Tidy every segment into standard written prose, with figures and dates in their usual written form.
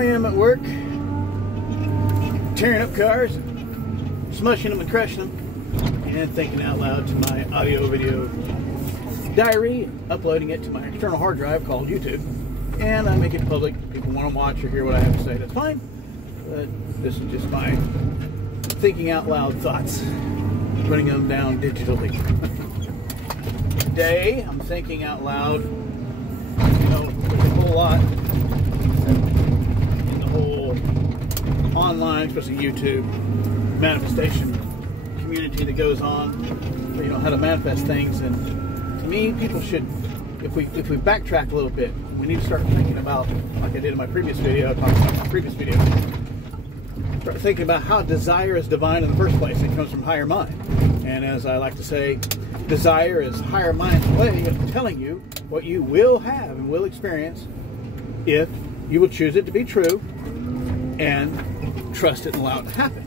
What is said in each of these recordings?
I am at work, tearing up cars, smushing them and crushing them, and thinking out loud to my audio-video diary, uploading it to my external hard drive called YouTube, and I make it public. If people want to watch or hear what I have to say, that's fine, but this is just my thinking out loud thoughts, putting them down digitally. Today, I'm thinking out loud, there's a whole lot in the whole online, especially YouTube, manifestation community that goes on, how to manifest things. And to me, people should, if we backtrack a little bit, we need to start thinking about, like I did in my previous video, start thinking about how desire is divine in the first place. It comes from higher mind. And as I like to say, desire is higher mind's way of telling you what you will have and will experience if you will choose it to be true and trust it and allow it to happen,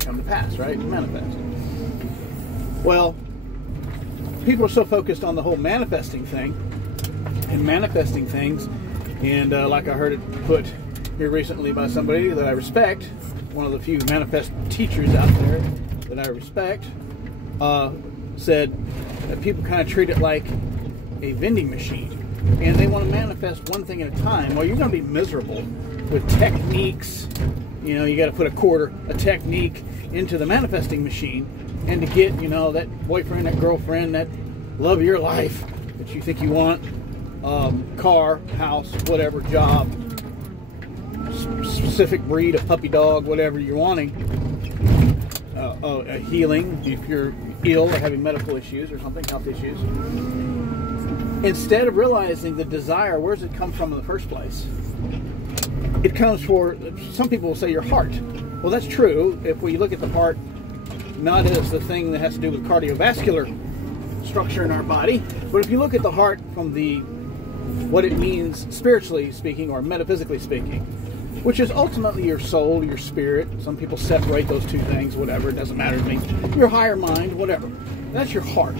come to pass, right? Manifest. Well, people are so focused on the whole manifesting thing and manifesting things, and like I heard it put here recently by somebody that I respect, one of the few manifest teachers out there that I respect, said that people kind of treat it like a vending machine, and they want to manifest one thing at a time. Well, you're going to be miserable with techniques. You got to put a technique into the manifesting machine, and to get, that boyfriend, that girlfriend, that love of your life that you think you want, car, house, whatever, job, specific breed of puppy dog, whatever you're wanting, a healing if you're ill or having medical issues or something, health issues. Instead of realizing the desire, where does it come from in the first place? It comes some people will say your heart. Well, that's true if we look at the heart not as the thing that has to do with cardiovascular structure in our body, but if you look at the heart from what it means spiritually speaking or metaphysically speaking, which is ultimately your soul, your spirit. Some people separate those two things, whatever, it doesn't matter to me. Your higher mind, whatever. That's your heart.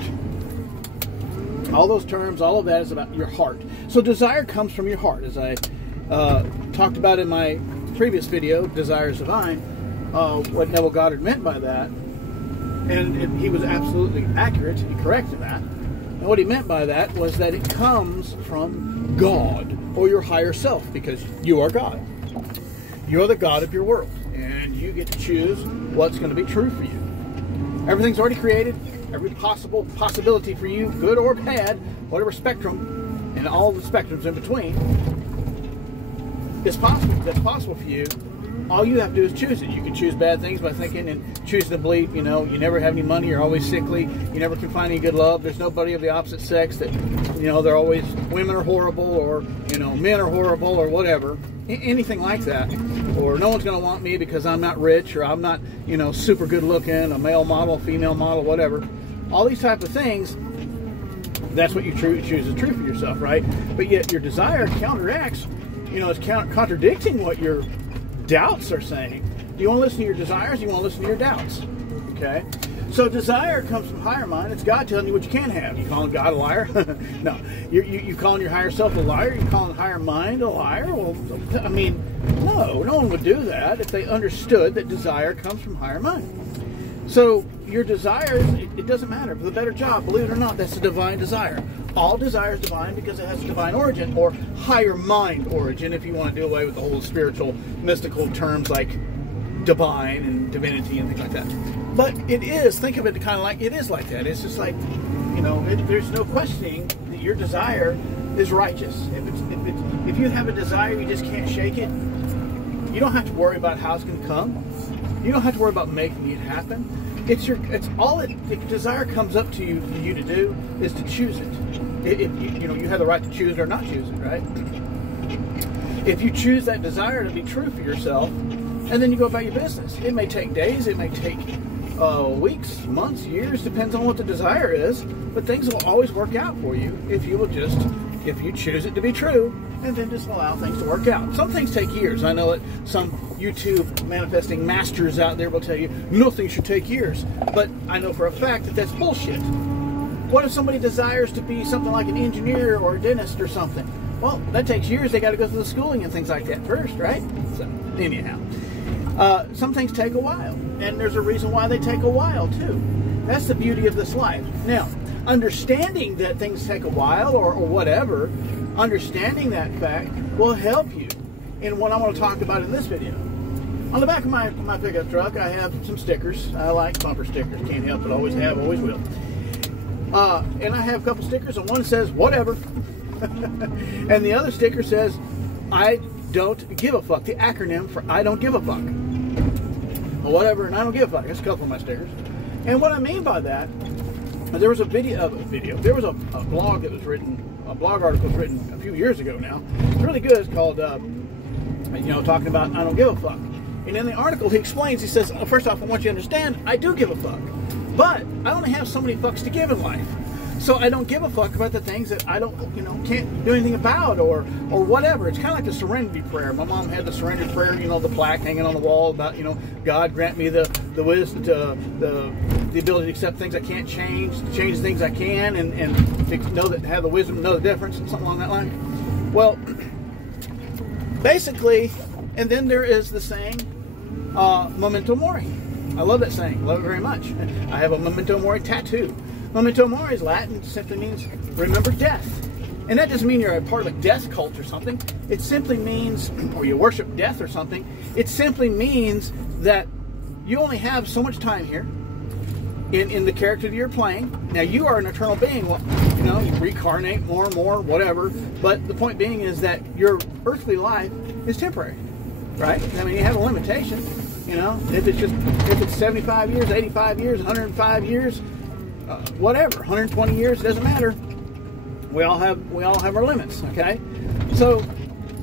All those terms, all of that is about your heart. So desire comes from your heart. As I talked about in my previous video, Desire is Divine, what Neville Goddard meant by that, and he was absolutely accurate and correct in that. And what he meant by that was that it comes from God, or your higher self, because you are God. You're the God of your world, and you get to choose what's going to be true for you. Everything's already created. Every possibility for you, good or bad, whatever spectrum, and all the spectrums in between, is possible. That's possible for you. All you have to do is choose it. You can choose bad things by thinking and choosing to believe, you never have any money, you're always sickly, you never can find any good love, there's nobody of the opposite sex that, they're always, women are horrible, or, men are horrible, or whatever. Anything like that. Or no one's going to want me because I'm not rich, or I'm not, super good looking, a male model, female model, whatever. All these type of things, that's what you choose is true for yourself, right? But yet your desire counteracts, it's contradicting what your doubts are saying. Do you want to listen to your desires? You want to listen to your doubts? Okay? So desire comes from higher mind. It's God telling you what you can have. You calling God a liar? No. You calling your higher self a liar? You calling higher mind a liar? Well, no one would do that if they understood that desire comes from higher mind. So your desires, it doesn't matter. For the better job, believe it or not, that's a divine desire. All desire is divine because it has a divine origin, or higher mind origin, if you want to do away with the whole spiritual, mystical terms like divine and divinity and things like that. But it is, think of it kind of like, it is like that. It's just like, there's no questioning that your desire is righteous. If you have a desire, you just can't shake it. You don't have to worry about how it's going to come. You don't have to worry about making it happen. If desire comes up to you for you to do is to choose it. If you have the right to choose it or not choose it, right? If you choose that desire to be true for yourself, and then you go about your business. It may take days, it may take weeks, months, years, depends on what the desire is, but things will always work out for you if you choose it to be true, and then just allow things to work out. Some things take years. I know that some YouTube manifesting masters out there will tell you nothing should take years, but I know for a fact that that's bullshit. What if somebody desires to be something like an engineer or a dentist or something? Well, that takes years. They got to go through the schooling and things like that first, right? So, anyhow, some things take a while, and there's a reason why they take a while too. That's the beauty of this life. Now, understanding that things take a while or whatever, understanding that fact will help you in what I'm going to talk about in this video. On the back of my pickup truck, I have some stickers. I like bumper stickers. Can't help it. Always have, always will. And I have a couple stickers, and one says, whatever. And the other sticker says, I don't give a fuck. The acronym for I don't give a fuck. Or whatever, and I don't give a fuck. That's a couple of my stickers. And what I mean by that, there was there was a blog that was written, a blog article was written a few years ago now. It's really good. It's called, talking about I don't give a fuck. And in the article, he explains, he says, first off, I want you to understand, I do give a fuck. But I only have so many fucks to give in life. So I don't give a fuck about the things that I don't, can't do anything about or whatever. It's kind of like the serenity prayer. My mom had the serenity prayer, the plaque hanging on the wall about, God grant me the wisdom, the ability to accept things I can't change things I can, and know that, have the wisdom to know the difference, and something along that line. Well, basically, and then there is the saying, memento mori. I love that saying. Love it very much. I have a memento mori tattoo. Memento mori is Latin. Simply means remember death. And that doesn't mean you're a part of a death cult or something. It simply means, or you worship death or something. It simply means that you only have so much time here in the character that you're playing. Now, you are an eternal being. Well, you reincarnate more and more, whatever. But the point being is that your earthly life is temporary, right? I mean, you have a limitation. If it's 75 years, 85 years, 105 years, whatever, 120 years, it doesn't matter. We all have our limits, okay? So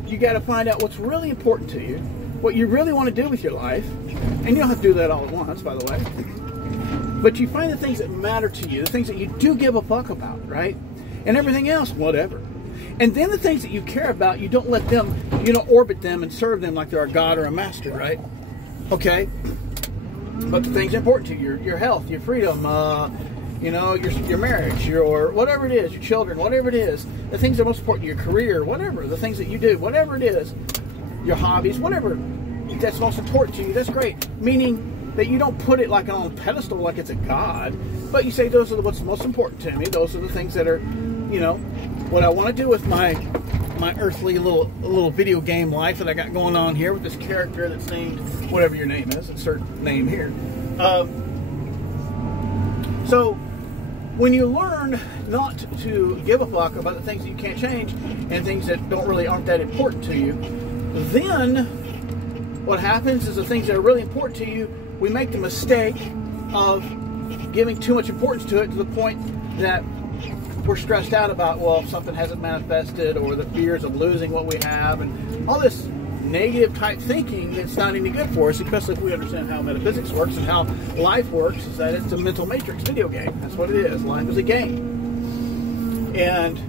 you got to find out what's really important to you, what you really want to do with your life, and you don't have to do that all at once, by the way. But you find the things that matter to you, the things that you do give a fuck about, right? And everything else, whatever. And then the things that you care about, you don't let them, orbit them and serve them like they're a god or a master, right? Okay? But the things important to you, your health, your freedom, your marriage, your whatever it is, your children, whatever it is, the things that are most important, your career, whatever, the things that you do, whatever it is, your hobbies, whatever that's most important to you, that's great. Meaning that you don't put it like on a pedestal like it's a god, but you say those are what's most important to me. Those are the things that are, what I want to do with my earthly little video game life that I got going on here with this character that's named whatever your name is, insert name here. So when you learn not to give a fuck about the things that you can't change and things that aren't that important to you, then what happens is the things that are really important to you, we make the mistake of giving too much importance to it to the point that we're stressed out about, well, if something hasn't manifested, or the fears of losing what we have, and all this negative type thinking that's not any good for us, especially if we understand how metaphysics works and how life works, is that it's a mental matrix video game. That's what it is. Life is a game. And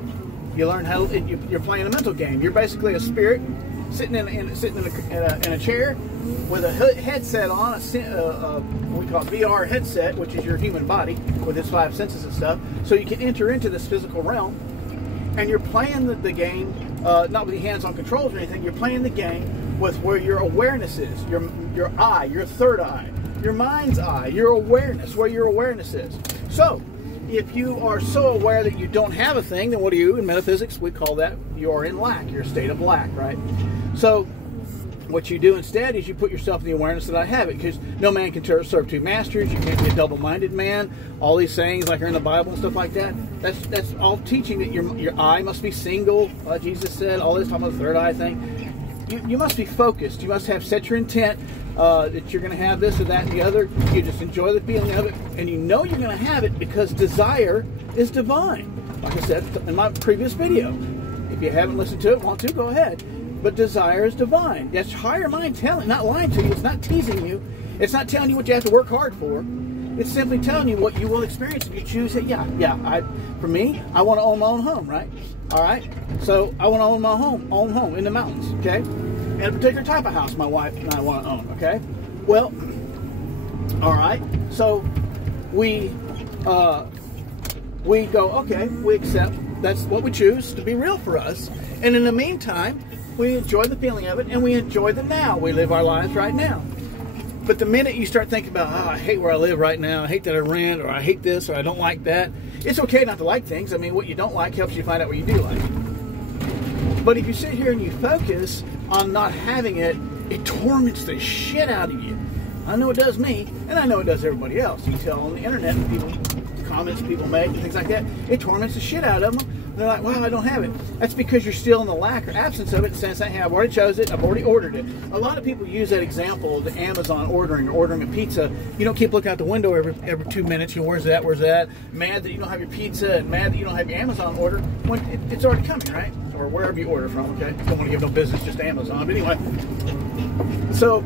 you learn how you're playing a mental game. You're basically a spirit sitting in a chair with a headset on, what we call VR headset, which is your human body with its 5 senses and stuff, so you can enter into this physical realm, and you're playing the game, not with your hands on controls or anything. You're playing the game with where your awareness is, your eye, your third eye, your mind's eye, your awareness, where your awareness is. So if you are so aware that you don't have a thing, then what do you, in metaphysics, we call that you are in lack, you're a state of lack, right? So what you do instead is you put yourself in the awareness that I have it, because no man can serve two masters. You can't be a double-minded man. All these sayings like are in the Bible and stuff like that, that's all teaching that your eye must be single, Jesus said, all this, talking about the third eye thing. You must be focused. You must have set your intent that you're going to have this or that and the other. You just enjoy the feeling of it, and you know you're going to have it because desire is divine. Like I said in my previous video. If you haven't listened to it, want to, go ahead. But desire is divine. That's higher mind telling, not lying to you. It's not teasing you. It's not telling you what you have to work hard for. It's simply telling you what you will experience if you choose it. For me, I want to own my own home, right? All right. So I want to own my own home in the mountains, okay? And a particular type of house my wife and I want to own, okay? Well, all right. So we go, okay, we accept that's what we choose to be real for us. And in the meantime, we enjoy the feeling of it, and we enjoy the now. We live our lives right now. But the minute you start thinking about, oh, I hate where I live right now, I hate that I rent, or I hate this, or I don't like that, it's okay not to like things. I mean, what you don't like helps you find out what you do like. But if you sit here and you focus on not having it, it torments the shit out of you. I know it does me, and I know it does everybody else. You tell on the internet, people, comments people make, and things like that, it torments the shit out of them. They're like, well, I don't have it. That's because you're still in the lack or absence of it, in the sense that, hey, I've already chose it, I've already ordered it. A lot of people use that example of the Amazon ordering a pizza. You don't keep looking out the window every 2 minutes, you know, where's that? Mad that you don't have your pizza and mad that you don't have your Amazon order when it's already coming, right? Or wherever you order from, okay? Don't want to give no business, just Amazon. But anyway, so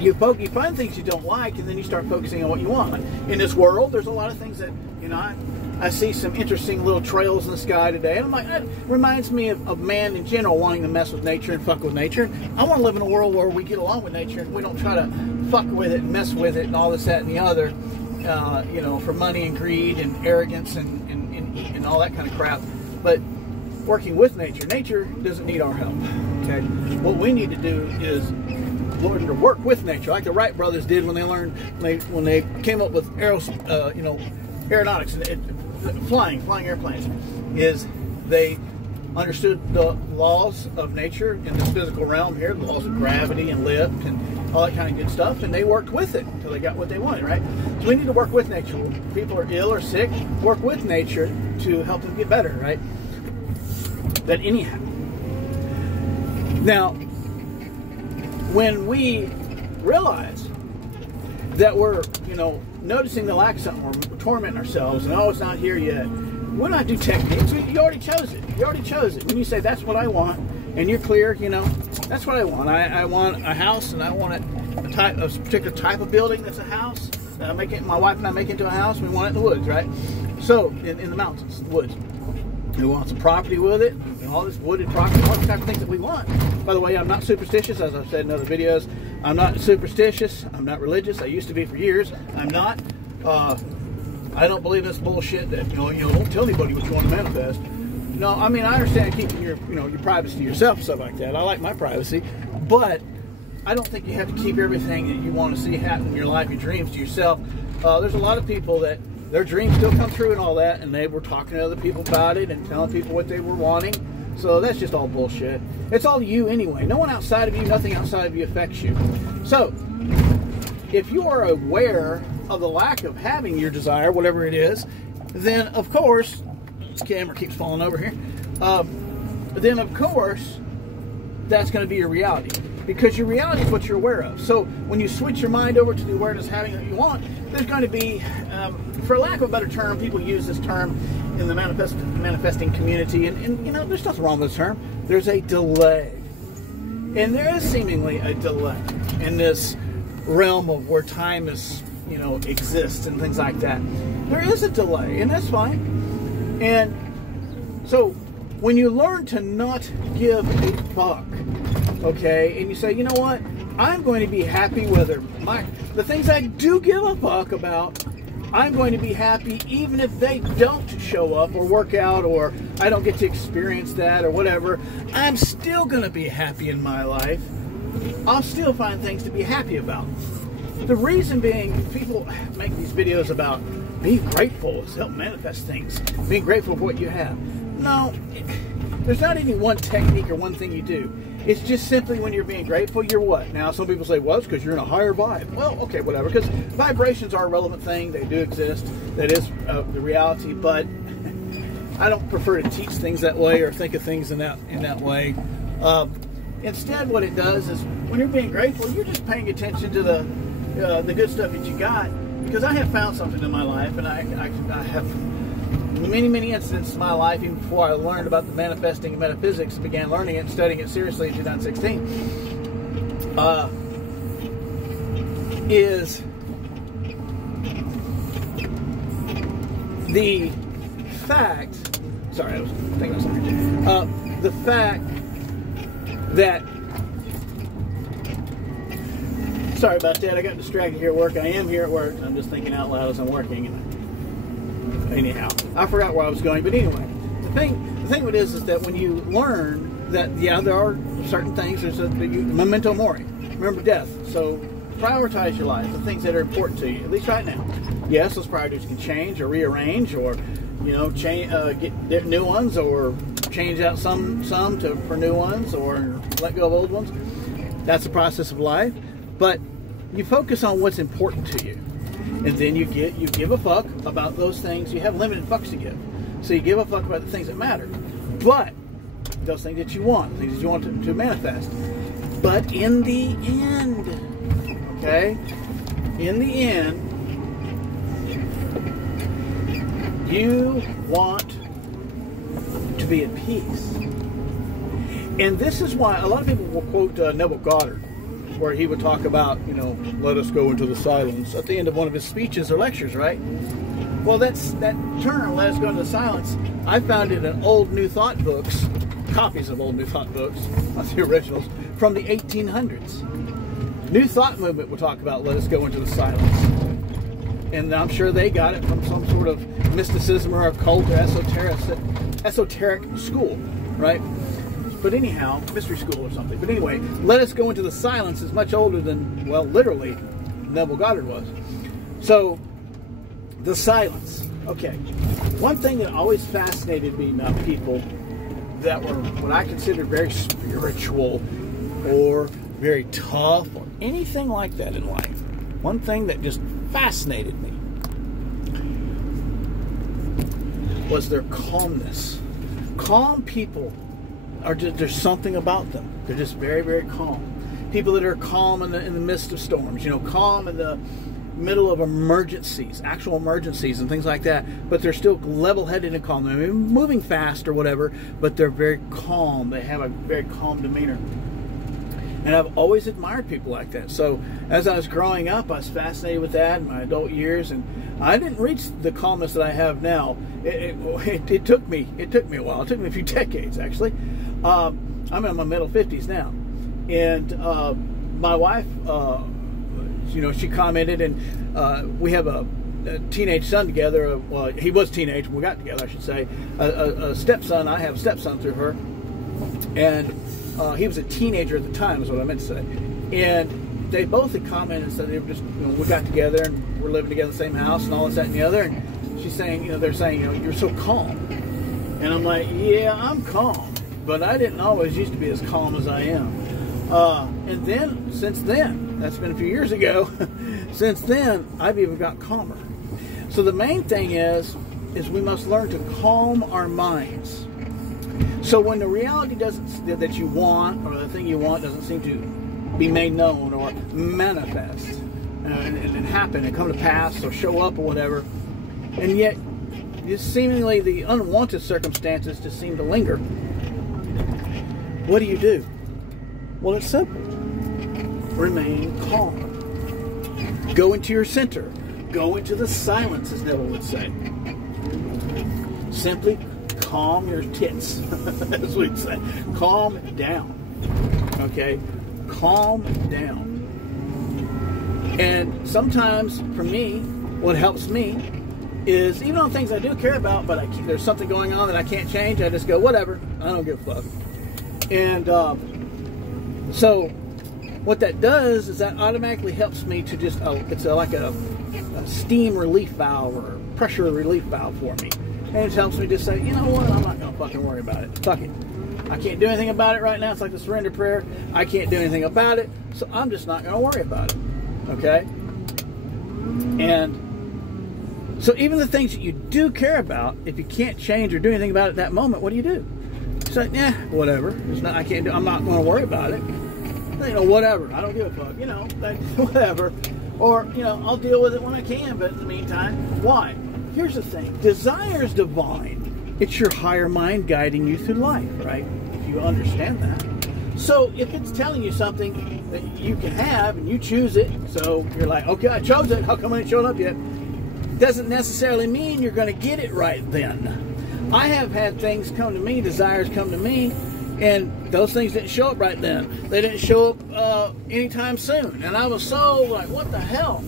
you find things you don't like, and then you start focusing on what you want. In this world, there's a lot of things that, you know, I see some interesting little trails in the sky today, and I'm like, it reminds me of man in general wanting to mess with nature and fuck with nature. I want to live in a world where we get along with nature and we don't try to fuck with it and mess with it and all this, that, and the other, you know, for money and greed and arrogance and all that kind of crap. But working with nature doesn't need our help. Okay, what we need to do is learn to work with nature, like the Wright brothers did when they came up with aeronautics and flying airplanes. Is they understood the laws of nature in this physical realm here, the laws of gravity and lift and all that kind of good stuff, and they worked with it until they got what they wanted, right? So we need to work with nature. When people are ill or sick, work with nature to help them get better, right? But anyhow, now, when we realize that we're, you know, noticing the lack of something, we're tormenting ourselves, and oh, it's not here yet, we're not do techniques. You already chose it. You already chose it. When you say that's what I want, and you're clear, you know, that's what I want. I want a house, and I want a particular type of building that's a house. My wife and I make it into a house. We want it in the woods, right? So in the mountains, the woods. We want some property with it, all this wooded property, all the type of things that we want. By the way, I'm not superstitious, as I've said in other videos. I'm not superstitious. I'm not religious. I used to be for years. I'm not. I don't believe this bullshit that, you know, don't tell anybody what you want to manifest. No, I mean, I understand keeping your privacy to yourself and stuff like that. I like my privacy, but I don't think you have to keep everything that you want to see happen in your life, your dreams, to yourself. There's a lot of people that their dreams still come true and all that, and they were talking to other people about it and telling people what they were wanting. So that's just all bullshit. It's all you anyway. No one outside of you, nothing outside of you affects you. So if you are aware of the lack of having your desire, whatever it is, then of course, this camera keeps falling over here, then of course that's going to be your reality, because your reality is what you're aware of. So when you switch your mind over to the awareness of having what you want, there's going to be, for lack of a better term, people use this term in the manifesting community, and you know, there's nothing wrong with this term. There's a delay, and there is seemingly a delay in this realm of where time is, you know, exists and things like that. There is a delay, and that's fine. And so when you learn to not give a fuck, okay, and you say, you know what, I'm going to be happy whether the things I do give a fuck about, I'm going to be happy even if they don't show up or work out, or I don't get to experience that or whatever. I'm still going to be happy in my life. I'll still find things to be happy about. The reason being, people make these videos about being grateful to help manifest things, being grateful for what you have. No, there's not any one technique or one thing you do. It's just simply when you're being grateful, you're what? Now, some people say, well, it's because you're in a higher vibe. Well, okay, whatever, because vibrations are a relevant thing. They do exist. That is the reality, but I don't prefer to teach things that way or think of things in that way. Instead, what it does is when you're being grateful, you're just paying attention to the good stuff that you got. Because I have found something in my life, and I have many incidents in my life, even before I learned about the manifesting and metaphysics and began learning it and studying it seriously in 2016, is the fact, sorry, I was thinking of something, the fact that, sorry about that, I got distracted here at work. I am here at work. I'm just thinking out loud as I'm working. Anyhow, I forgot where I was going, but anyway. thing with it is that when you learn that, yeah, there are certain things, there's memento mori, remember death. So prioritize your life, the things that are important to you, at least right now. Yes, those priorities can change or rearrange, or change, get new ones, or change out some for new ones, or let go of old ones. That's the process of life. But you focus on what's important to you, and then you give a fuck about those things. You have limited fucks to give, so you give a fuck about the things that matter. But those things that you want, things that you want to manifest. But in the end, okay, in the end, you want to be at peace. And this is why a lot of people will quote Neville Goddard, where he would talk about, let us go into the silence at the end of one of his speeches or lectures, right? Well, that term, let us go into the silence, I found it in old New Thought books, copies of old New Thought books, not the originals, from the 1800s. New Thought movement would talk about let us go into the silence. And I'm sure they got it from some sort of mysticism or occult or esoteric school, right? But anyhow, mystery school or something. But anyway, let us go into the silence is much older than, well, literally, Neville Goddard was. So, the silence. Okay. One thing that always fascinated me about people that were what I considered very spiritual or very tough or anything like that in life. One thing that just fascinated me was their calmness. Calm people are just, there's something about them. They're just very, very calm. People that are calm in the midst of storms, calm in the middle of emergencies, actual emergencies and things like that, but they're still level-headed and calm. They're moving fast or whatever, but they're very calm. They have a very calm demeanor. And I've always admired people like that. So as I was growing up, I was fascinated with that in my adult years, and I didn't reach the calmness that I have now. It took me a while. It took me a few decades, actually. I'm in my middle 50s now, and my wife, she commented, and we have a teenage son together. Well, he was teenage when we got together, I should say. A stepson. I have a stepson through her, and he was a teenager at the time, is what I meant to say. And they both had commented and said they were just, we got together and we're living together in the same house and all this, that, and the other. And she's saying, they're saying, you're so calm. And I'm like, yeah, I'm calm, but I didn't always used to be as calm as I am. And then, since then, that's been a few years ago, since then, I've even got calmer. So the main thing is we must learn to calm our minds. So when the reality that you want, or the thing you want doesn't seem to be made known or manifest and happen and come to pass or show up or whatever, and yet seemingly the unwanted circumstances just seem to linger, what do? Well, it's simple. Remain calm. Go into your center. Go into the silence, as Neville would say. Simply calm your tits, as we'd say. Calm down. Okay? Calm down. And sometimes, for me, what helps me is, even on things I do care about, but there's something going on that I can't change, I just go, whatever, I don't give a fuck. And so what that does is that automatically helps me to just, it's like a steam relief valve or a pressure relief valve for me. And it helps me just say, you know what, I'm not going to fucking worry about it. Fuck it. I can't do anything about it right now. It's like the surrender prayer. I can't do anything about it, so I'm just not going to worry about it. Okay? And so even the things that you do care about, if you can't change or do anything about it at that moment, what do? It's like, whatever. I can't do. I'm not going to worry about it. Whatever. I don't give a fuck. Whatever. Or, I'll deal with it when I can, but in the meantime, why? Here's the thing. Desire is divine. It's your higher mind guiding you through life, right? If you understand that. So if it's telling you something that you can have and you choose it, so you're like, okay, I chose it. How come I ain't showed up yet? Doesn't necessarily mean you're going to get it right then. I have had things come to me, desires come to me, and those things didn't show up right then. They didn't show up anytime soon. And I was so like, what the hell?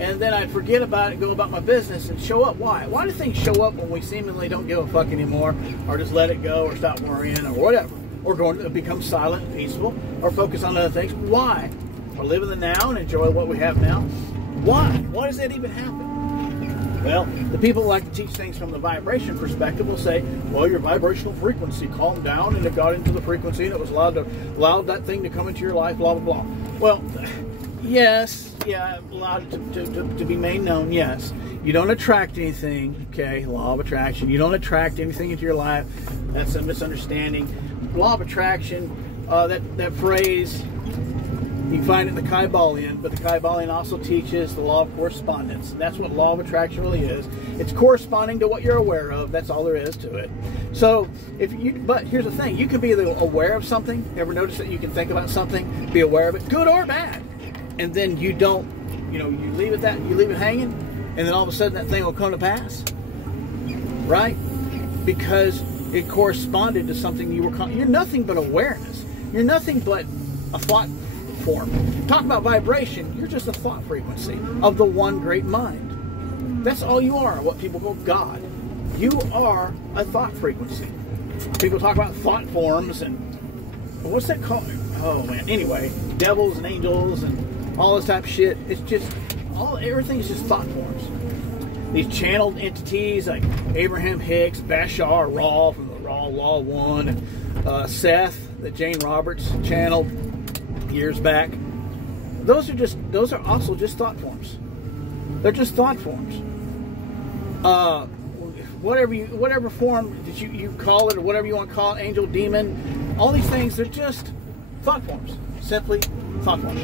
and then I'd forget about it and go about my business and show up. Why? Why do things show up when we seemingly don't give a fuck anymore, or just let it go, or stop worrying, or whatever, or going to become silent and peaceful, or focus on other things? Why? Or live in the now and enjoy what we have now? Why? Why does that even happen? Well, the people who like to teach things from the vibration perspective will say, well, your vibrational frequency calmed down and it got into the frequency and it was allowed that thing to come into your life, blah, blah, blah. Well, yes, yeah, allowed to be made known, yes. You don't attract anything, okay, law of attraction. You don't attract anything into your life. That's a misunderstanding. Law of attraction, that phrase, you can find it in the Kybalion, but the Kybalion also teaches the law of correspondence. That's what law of attraction really is. It's corresponding to what you're aware of. That's all there is to it. So, but here's the thing. You can be aware of something. Ever notice that you can think about something, be aware of it, good or bad, and then you don't, you leave it hanging, and then all of a sudden that thing will come to pass, right? Because it corresponded to something you were. You're nothing but awareness. You're nothing but a thought form. Talk about vibration, you're just a thought frequency of the one great mind. That's all you are, what people call God. You are a thought frequency. People talk about thought forms and what's that called? Oh man, anyway, devils and angels and all this type of shit. It's just everything is just thought forms. These channeled entities like Abraham Hicks, Bashar Ra from the Raw Law 1, and Seth that Jane Roberts channeled years back. Those are also just thought forms. They're just thought forms. Whatever form that you call it, or whatever you want to call it, angel, demon, all these things, they're just thought forms. Simply thought forms.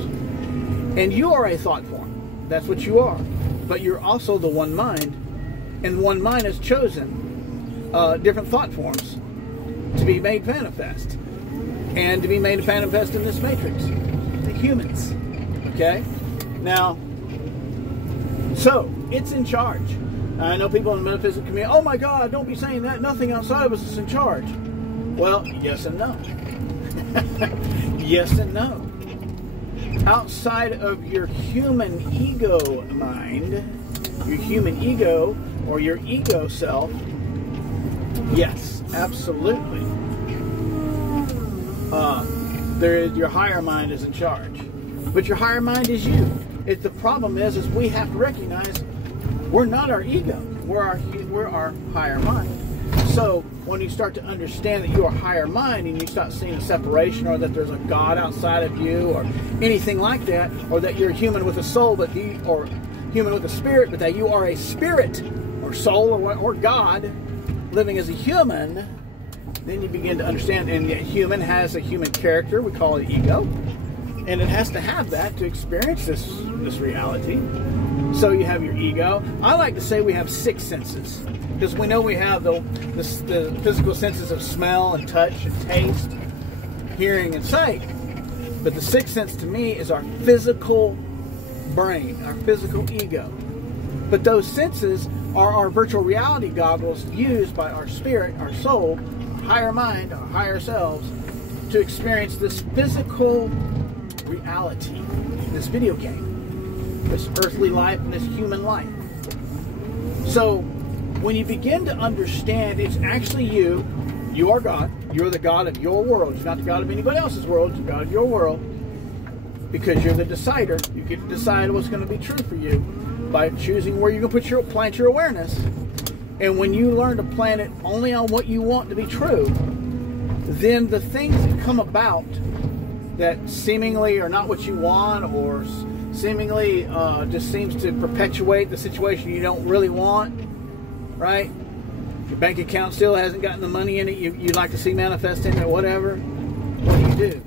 And you are a thought form. That's what you are. But you're also the one mind, and one mind has chosen different thought forms to be made manifest. And to be made manifest in this matrix. The humans. Okay? Now, so, it's in charge. I know people in the metaphysical community, oh my God, don't be saying that. Nothing outside of us is in charge. Well, yes and no. Yes and no. Outside of your human ego mind, your human ego, or your ego self, yes, absolutely. Your higher mind is in charge, but your higher mind is you. The problem is we have to recognize we're not our ego. We're our higher mind. So when you start to understand that you are higher mind, and you start seeing a separation, or that there's a God outside of you, or anything like that, or that you're human with a soul, or human with a spirit, but that you are a spirit or soul or God living as a human. Then you begin to understand, and yet human has a human character, we call it ego, and it has to have that to experience this reality. So you have your ego. I like to say we have 6 senses, because we know we have the physical senses of smell and touch and taste, hearing and sight. But the 6th sense to me is our physical brain, our physical ego. But those senses are our virtual reality goggles used by our spirit, our soul, higher mind, our higher selves, to experience this physical reality, this video game, this earthly life, and this human life. So when you begin to understand it's actually you are God, you're the God of your world, you're not the God of anybody else's world, you're the God of your world, because you're the decider. You get to decide what's going to be true for you by choosing where you're going to plant your awareness. And when you learn to plant it only on what you want to be true, then the things that come about that seemingly are not what you want, or seemingly just seems to perpetuate the situation you don't really want, right? Your bank account still hasn't gotten the money in it you'd like to see manifest in it, whatever. What do?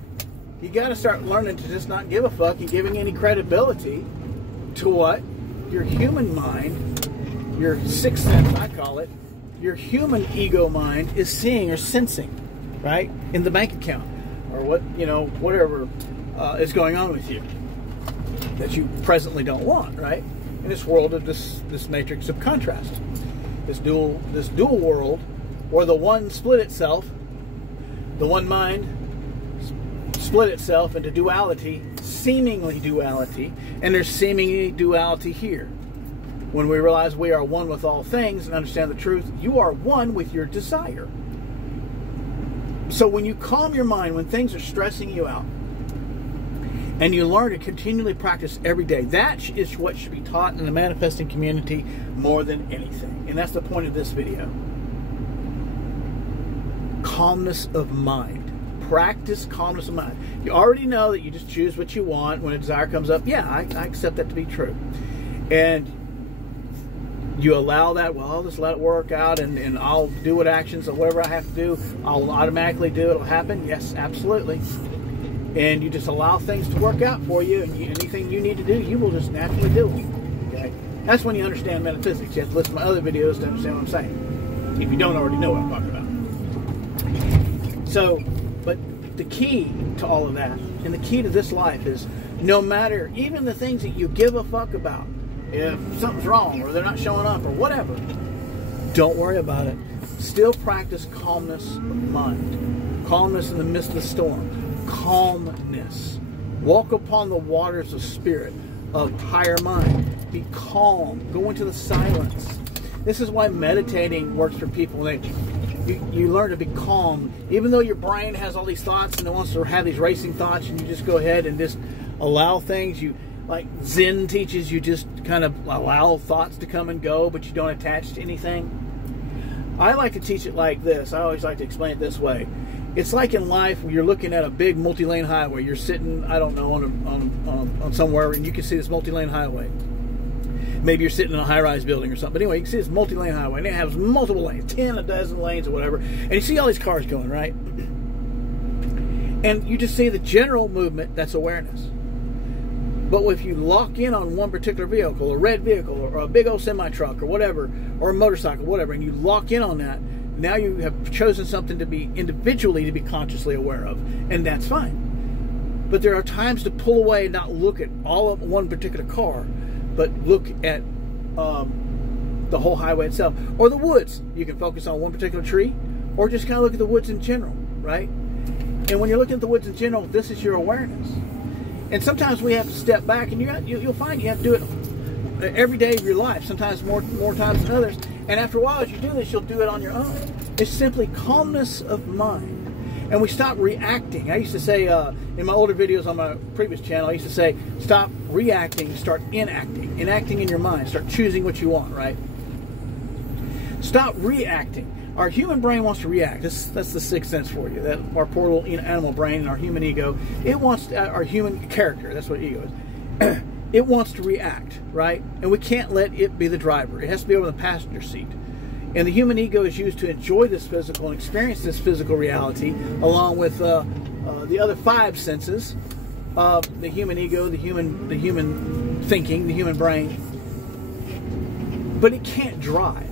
You got to start learning to just not give a fuck and giving any credibility to what your human mind, your 6th sense, I call it, your human ego mind is seeing or sensing, right, in the bank account, or whatever is going on with you that you presently don't want, right? In this world of this matrix of contrast, this dual world, where the one split itself, the one mind split itself into duality, seemingly duality, and there's seemingly duality here. When we realize we are one with all things and understand the truth, you are one with your desire. So when you calm your mind, when things are stressing you out, and you learn to continually practice every day, that is what should be taught in the manifesting community more than anything. And that's the point of this video. Calmness of mind. Practice calmness of mind. You already know that you just choose what you want when a desire comes up. Yeah, I accept that to be true. And you allow that, well, I'll just let it work out, and I'll do what actions or whatever I have to do, I'll automatically do, it'll happen. Yes, absolutely. And you just allow things to work out for you, and anything you need to do, you will just naturally do it. Okay? That's when you understand metaphysics. You have to listen to my other videos to understand what I'm saying, if you don't already know what I'm talking about. So, but the key to all of that, and the key to this life is, no matter, even the things that you give a fuck about, if something's wrong or they're not showing up or whatever, don't worry about it. Still practice calmness of mind. Calmness in the midst of the storm. Calmness. Walk upon the waters of spirit, of higher mind. Be calm. Go into the silence. This is why meditating works for people. You learn to be calm. Even though your brain has all these thoughts and it wants to have these racing thoughts, and you just go ahead and just allow things. Like Zen teaches you, just kind of allow thoughts to come and go, but you don't attach to anything. I like to teach it like this. I always like to explain it this way. It's like in life where you're looking at a big multi-lane highway. You're sitting, I don't know, on somewhere, and you can see this multi-lane highway. Maybe you're sitting in a high-rise building or something. But anyway, you can see this multi-lane highway, and it has multiple lanes, 10, a dozen lanes or whatever. And you see all these cars going, right? And you just see the general movement, that's awareness. But if you lock in on one particular vehicle, a red vehicle, or a big old semi-truck, or whatever, or a motorcycle, whatever, and you lock in on that, now you have chosen something to be individually to be consciously aware of, and that's fine. But there are times to pull away and not look at all of one particular car, but look at the whole highway itself, or the woods. You can focus on one particular tree, or just kind of look at the woods in general, right? And when you're looking at the woods in general, this is your awareness. And sometimes we have to step back, and you'll find you have to do it every day of your life, sometimes more times than others. And after a while, as you do this, you'll do it on your own. It's simply calmness of mind. And we stop reacting. I used to say, in my older videos on my previous channel, I used to say, stop reacting, start enacting. Enacting in your mind. Start choosing what you want, right? Stop reacting. Our human brain wants to react. That's the sixth sense for you. That our poor little animal brain and our human ego, it wants our human character. That's what ego is. It wants to react, right? And we can't let it be the driver. It has to be over the passenger seat. And the human ego is used to enjoy this physical and experience this physical reality, along with the other five senses of the human ego, the human thinking, the human brain. But it can't drive.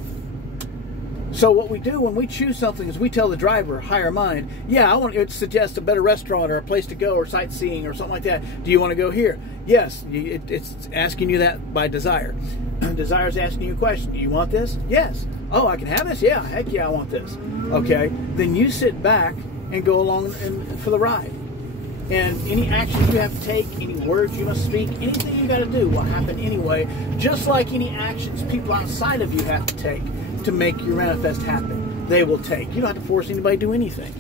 So what we do when we choose something is we tell the driver, higher mind, yeah, I want to suggest a better restaurant or a place to go or sightseeing or something like that. Do you want to go here? Yes, it's asking you that by desire. Desire is asking you a question. Do you want this? Yes. Oh, I can have this? Yeah, heck yeah, I want this. Okay, then you sit back and go along for the ride. And any actions you have to take, any words you must speak, anything you got to do will happen anyway, just like any actions people outside of you have to take to make your manifest happen. They will take. You don't have to force anybody to do anything.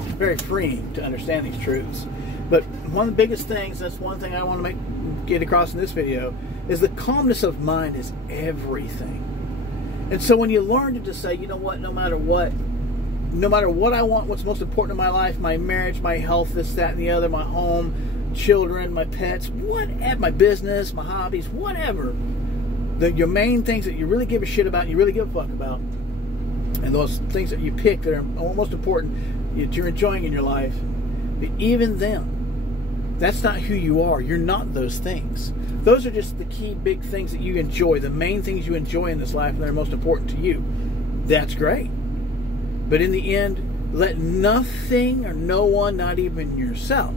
It's very freeing to understand these truths. But one of the biggest things, that's one thing I want to get across in this video, is the calmness of mind is everything. And so when you learn to just say, you know what, no matter what I want, what's most important in my life, my marriage, my health, this, that, and the other, my home, children, my pets, whatever, my business, my hobbies, whatever, your main things that you really give a shit about, you really give a fuck about, and those things that you pick that are most important that you're enjoying in your life, but even them, that's not who you are. You're not those things. Those are just the key big things that you enjoy, the main things you enjoy in this life and that are most important to you. That's great. But in the end, let nothing or no one, not even yourself,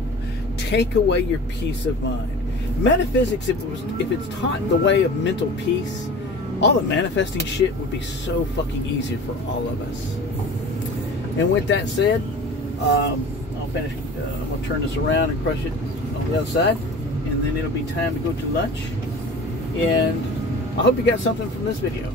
take away your peace of mind. Metaphysics, if it's taught the way of mental peace, all the manifesting shit would be so fucking easy for all of us. And with that said, I'll finish. I'm gonna turn this around and crush it on the other side, and then it'll be time to go to lunch. And I hope you got something from this video.